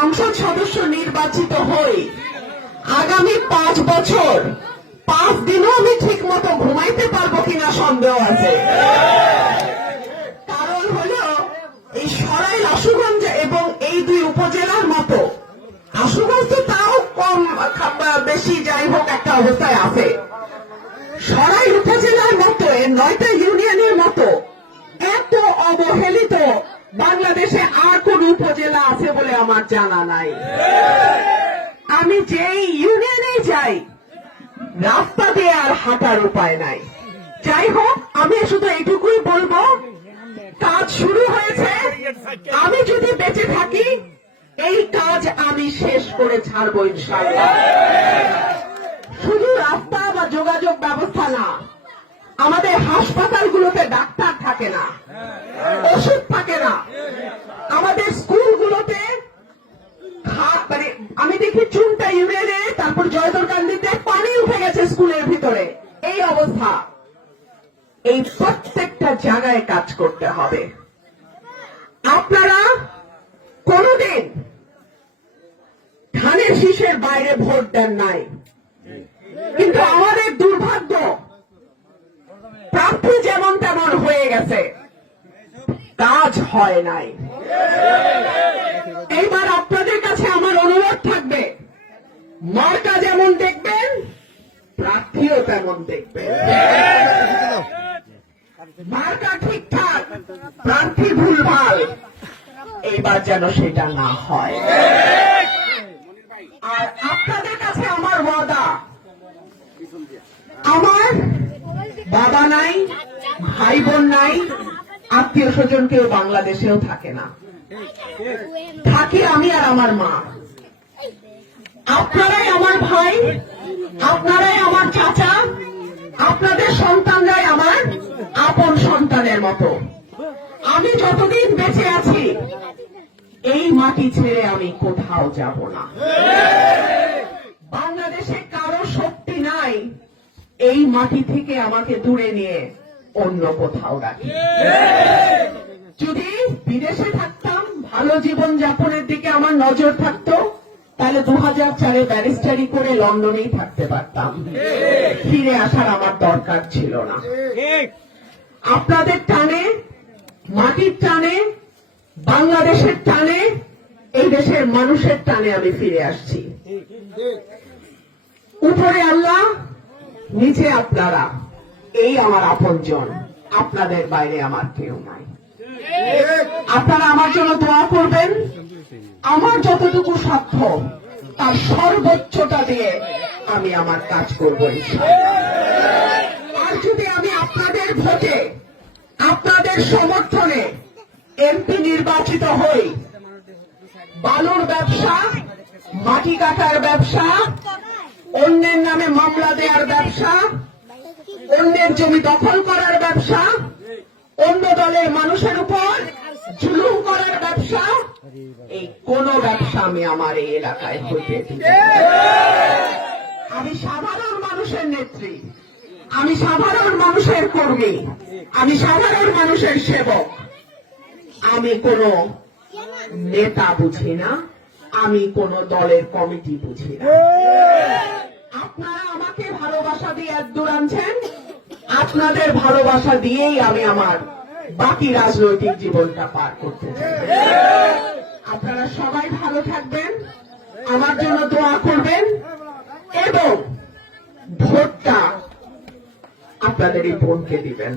সংসদ সদস্য নির্বাচিত হই, আগামী 5 বছর 5 দিনও আমি ঠিক মতো ঘুমাইতে পারবো কিনা সন্দেহ আছে। কারণ হলো এই সরাইল, আশুগঞ্জ এবং এই 2 উপজেলার মতো, আশুগঞ্জ তো তাও কম বেশি যাই হোক একটা অবস্থায় আছে, সরাইল উপজেলার মতো 9টা ইউনিয়নের মতো এত অবহেলিত বাংলাদেশে আর কোন উপজেলা আছে বলে আমার জানা নাই। আমি যেই ইউনিয়নে যাই রাস্তা দিয়ে আর হাঁটার উপায় নাই। যাই হোক, আমি শুধু এইটুকুই বলবো, কাজ শুরু হয়েছে, আমি যদি বেঁচে থাকি এই কাজ আমি শেষ করে ছাড়বো ইনশাআল্লাহ। শুধু রাস্তা বা যোগাযোগ ব্যবস্থা না, আমাদের হাসপাতালগুলোতে ডাক্তার থাকে না, ওষুধ থাকে না, আমাদের স্কুলগুলোতে মানে আমি দেখি চুনটা ইউনিয়নে, তারপর জয়দরকান্দিতে পানি উঠে গেছে স্কুলের ভিতরে, এই অবস্থা। এই প্রত্যেকটা জায়গায় কাজ করতে হবে। আপনারা কোনদিন ধানের শীষের বাইরে ভোট দেন নাই, কিন্তু আমাদের দুর্ভাগ্য প্রার্থী যেমন তেমন হয়ে গেছে, কাজ হয় নাই। এইবার আপনাদের কাছে আমার অনুরোধ থাকবে, মার্কা যেমন দেখবেন প্রার্থীও তেমন দেখবেন। মার্কা ঠিকঠাক, প্রার্থী ভুলভাল, এইবার যেন সেটা না হয়। আর আপনাদের কাছে আমার ওয়াদা, আমার বাবা নাই, ভাই বোন নাই, আত্মীয় স্বজন কেউ বাংলাদেশেও থাকে না, থাকি আমি আর আমার মা। আপনারাই আমার ভাই, আপনারাই আমার চাচা, আপনাদের সন্তানরাই আমার আপন সন্তানের মতো। আমি যতদিন বেঁচে আছি এই মাটি ছেড়ে আমি কোথাও যাব না। বাংলাদেশে কারো শক্তি নাই এই মাটি থেকে আমাকে দূরে নিয়ে অন্য কোথাও রাখি। যদি বিদেশে থাকতাম, ভালো জীবন যাপনের দিকে আমার নজর থাকতো, তাহলে 2004-এ ব্যারিস্টারি করে লন্ডনেই থাকতে পারতাম, ফিরে আসার আমার দরকার ছিল না। আপনাদের টানে, মাটির টানে, বাংলাদেশের টানে, এই দেশের মানুষের টানে আমি ফিরে আসছি। উপরে আল্লাহ, নিচে আপনারা, এই আমার আপনজন, আপনাদের বাইরে আমার কেউ নাই। আপনারা আমার জন্য দোয়া করবেন, আমার যতটুকু সাধ্য তার সর্বোচ্চটা দিয়ে আমি আমার কাজ করব ইনশাআল্লাহ। আর যদি আমি আপনাদের ভোটে, আপনাদের সমর্থনে এমপি নির্বাচিত হই, বালুর ব্যবসা, মাটি কাটার ব্যবসা, অন্যের নামে মামলা দেওয়ার ব্যবসা, অন্যের জমি দখল করার ব্যবসা, অন্য দলের মানুষের উপর জুলুম করার ব্যবসা, এই কোন ব্যবসা আমি আমার এই এলাকায় হইতে দিব না। আমি সাধারণ মানুষের নেত্রী, আমি সাধারণ মানুষের কর্মী, আমি সাধারণ মানুষের সেবক। আমি কোন নেতা বুঝি না, আমি কোন দলের কমিটি বুঝি না। আপনারা আমাকে ভালোবাসা দিয়ে এতদূর আনছেন, আপনাদের ভালোবাসা দিয়েই আমি আমার বাকি রাজনৈতিক জীবনটা পার করতে চাই। আপনারা সবাই ভালো থাকবেন, আমার জন্য দোয়া করবেন, এবং ভোটটা আপনাদের এই বোনকে দিবেন।